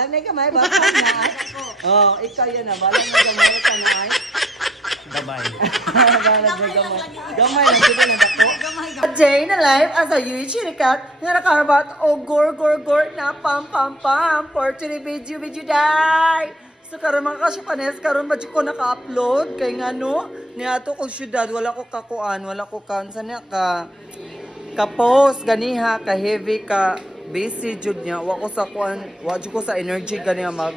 Balang na gamay, basta na. Oh, ikaw yan na. Balang na gamay, basta na ay. Gamay. Balang na gamay. Gamay lang, sila na dako. A day in the life as a YouTube cat. Nga nakarabat, oh, gor, na pam. For today video die. So karon mga kasyapanes, karon ba ko naka-upload kay ngano niya ato kong syudad wala ko kakuan, wala ko kansa niya ka post ganiha ka heavy ka busy jud niya wa ko sa kuan, wa jud ko sa energy ganiha mag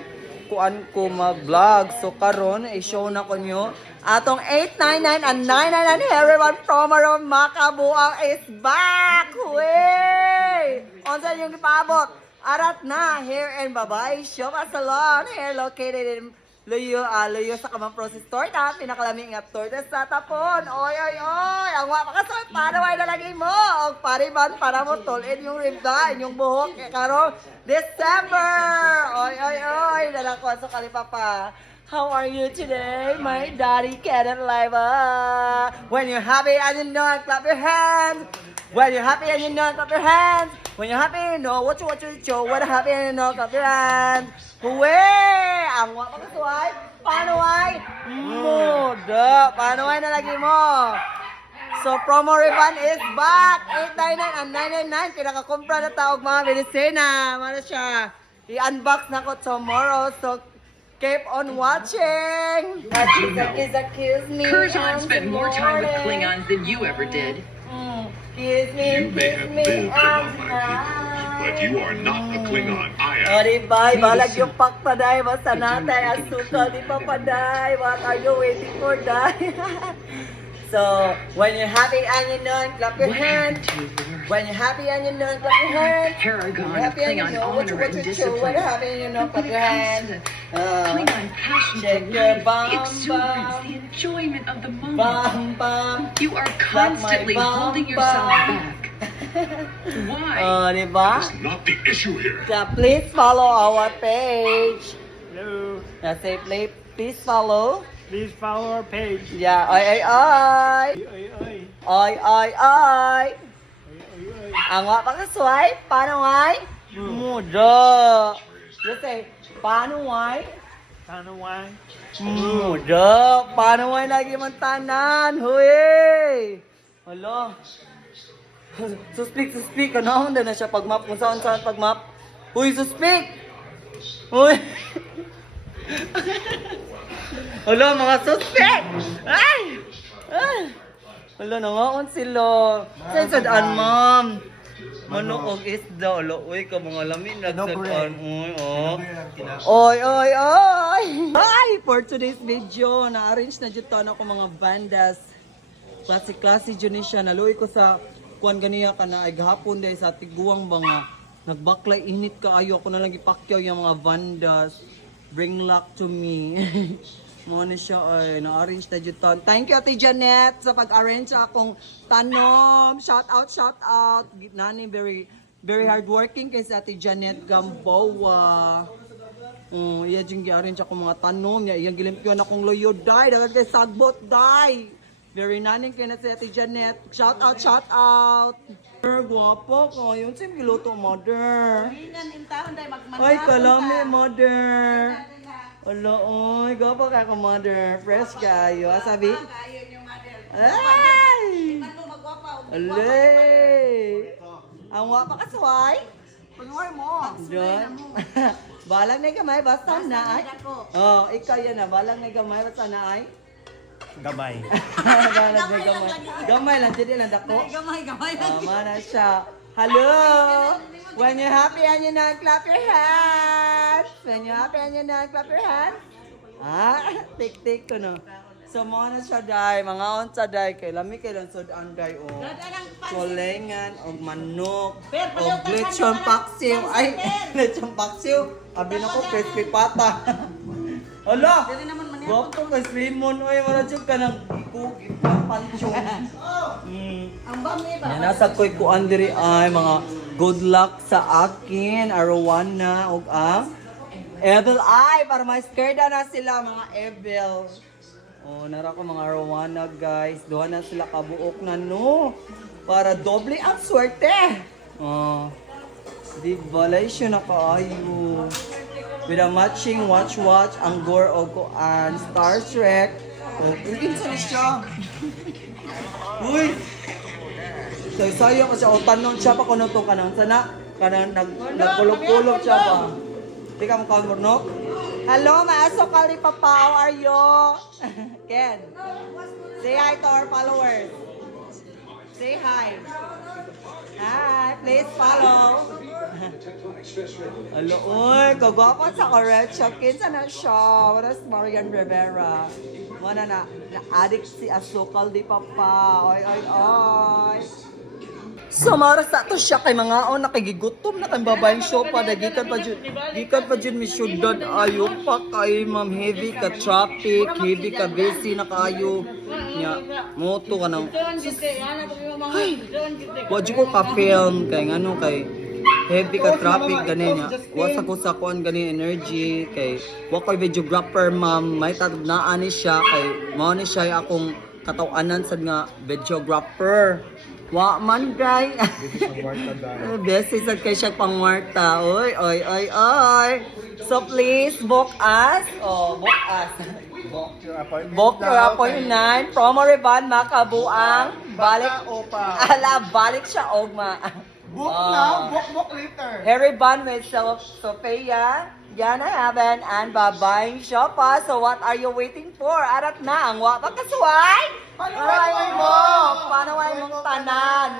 kuan ko mag-vlog. So karon i-show na ko nyo atong 899 and 999 everyone from around Makabuang is back. Wey! Unsa yung ipaabot? Arat na Hair and Babae Shop at Salon. Hair located in Luyo sa Kamang Process Store. Pinakalaming nga torta sa Tapon. Oy! Ang wapakasoy, paano ay nalagay mo? O pariban para mo tulin yung ribda, yung buhok. Karon December! Oy! Nalakon sa kalipapa. How are you today, my daddy cat and liver? When you're happy and you know, clap your hands. When you're happy and you know, clap your hands. When you're happy, you know what you show. When you're happy and you know, clap your hands. Huwag! Ang wapakasway, paano ay? Muda! Paano ay nalagay mo? So, promo ribbon is back! 899 and 999. Pinakakumpra na taog mga medicina. Mana siya? I-unbox na ko tomorrow. So, keep on watching! Excuse me. Curzon spent more time with Klingons than you ever did. Kiss me, You may have been Klingon, but you are not a Klingon. I am. O diba, balag yung pakpaday, basta natay, asuka, di pa paday, what are you waiting for, day? So, when you're happy and you know, clap your hands. When you're happy and you know, clap your hands. Paragon of Happy and you Klingon know, what honor you and show, when discipline. you're happy and you know, clap your hands. Klingon passion for Shake your life, the bum, exuberance, bum. the enjoyment of the moment. Bam. You are Clap my constantly bum, holding yourself bum. back. Why? Diba? That's not the issue here. So, please follow our page. Hello. Say, please follow. Please follow our page. Yeah, ay. Oy. Ay. Ang wapakasway, paano ay? Muda. You say, paano ay? Paano why? Muda. Paano ay lagi man tanan? Huy! Hala. Suspik. Ano? Hindi na siya pag-map. Kung saan pag-map. Huy, suspik! Huy! Hala, mga suspik! Ay! Hala, nangaon sila. Sensadaan, ma'am. Manok og isda. Hala, uy, ka mga lamin. Nagsadaan. Uy, Ay! For today's video, na-arrange na dito ako mga bandas. Klase-klase dyan siya. Naluwi ko sa kuwan ganiya ka na ay gahapon dahil sa tiguang mga nagbaklay init ka ayo ako na lang ipakyaw yung mga bandas. Bring luck to me. Muna siya ay na-arrange na dito. Thank you Ate Janet sa pag-arrange sa akong tanom. Shout out. Nani very hardworking kay sa Ate Janet Gamboa. Iya ding gi-arrange ako mga tanom niya. Iyang gilimpyon akong loyo dai, dagat kay sagbot dai. Very naning kay na si Ate Janet. Shout out. Guwapo ko. Yun sim giluto mother. Ay kalami mother. Ala oy, guwapo ka ko mother. Fresh kayo. Sabi? Ay! Alay! Ang wapa ka suway? Panoy mo. Diyan. Balang na gamay, basta na ay. Oh, ikaw yan na. Balang na gamay, basta na ay. Gamay. Balang na gamay. Gamay lang, dito lang dako. Gamay. Tama na siya. Hello! When you're happy and you know, clap your hands. When you're happy and you know, clap your hands. Tik ko no. So, mga na siya day, mga onsa day, kay lami kay lang sod anday o. Kolengan, o manok, o lechon paksiw. Ay, lechon paksiw. Abi na ko, crispy pata. Hala! Guwapo kay Raymond. Uy, wala siya ka ng ikugit ng panchong. Ang bami ba? Nasa ko'y kuan diri ay mga good luck sa akin, Arwana, og Evil Eye, para ma-scared na sila mga Evil. Oh, nara ko mga Arwana guys, duha na sila kabuok na no. Para doble ang swerte. Oh. Di balay siya na kaayo. with a matching watch ang gore o kuan Star Trek. Ingin sa siya. Uy. So sayo ko siya o tanong siya pa kuno to kanang sana kanang nagkulog-kulog siya pa. Di ka mo no? Hello, Maaso Kali Papa, how are you? Ken. Say hi to our followers. Say hi. Hi, please follow. Hello, uy, kagwapo sa correct siya. Kinsa na siya. What is Marian Rivera? Mana na-addict si Asukal di Papa. Oy, oy, oy. So maras na to siya kay mga nakigigutom na kay babayang sopa gikan pa jud mi syudad ayo pa kay ma'am heavy ka traffic heavy ka busy na kayo nya moto ka nang ay wa jud ko ka film kay ngano kay heavy ka traffic gani nya wa sa ko sa kuan gani energy kay wa koy videographer ma'am may tatubnaan ni siya kay mao ni siya akong katawanan sad nga videographer. Wa man day. Best is kay siya pangwarta. Oy, oy, oy, oy. So please book us. Oh, book us. Book your appointment. Promo Revan makabuang balik Opa. ala balik siya ogma. Book now, book later. Harry Van with Sophia, Yana Heaven, and Babayang Shopa. So what are you waiting for? Arat na ang wa pagkasuway. Panaway mo! Panaway mong tanan!